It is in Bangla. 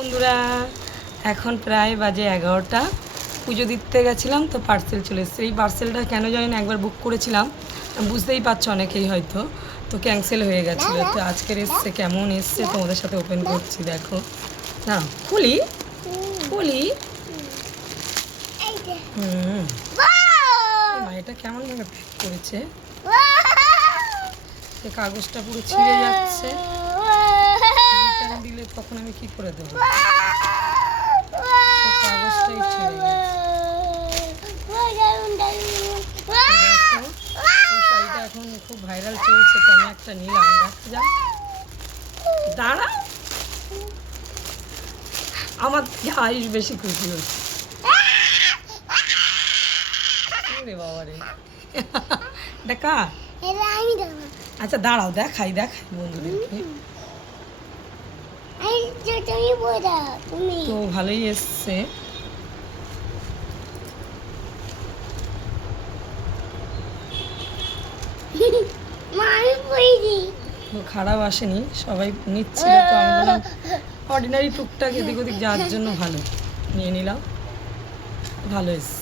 বন্ধুরা, এখন প্রায় বাজে 11টা। পুজো দিতে গেছিলাম তো পার্সেল চলে এসেছে। এই পার্সেলটা কেন জানি না একবার বুক করেছিলাম, বুঝতেই পারছো অনেকেই হয়তো, তো ক্যান্সেল হয়ে গেছিলো। তো আজকের এসছে, কেমন এসছে তোমাদের সাথে ওপেন করছি। দেখো না, খুলি খুলি। মা এটা কেমন ভাবে প্যাক করেছে, সে কাগজটা পুরো ছিঁড়ে যাচ্ছে। রিটার্ন দিলে তখন আমি কি করে দেবো, কাগজটাই ছিঁড়ে গেছে। দেখো এই শাড়িটা এখন খুব ভাইরাল চলছে, তো আমি একটা নিলাম। দেখা যাক, দাঁড়া, আমার থেকে আয়ুষ বেশি খুশি হচ্ছে। রে বাবা রে, দেখা। আচ্ছা দাঁড়াও, দেখাই বন্ধুদেরকে। তো ভালোই এসছে। খারাপ আসেনি, সবাই নিচ্ছিল, তো আমি বললাম অর্ডিনারি টুকটাক এদিক ওদিক যাওয়ার জন্য ভালো নিয়ে নিলাম, ভালো এসছে।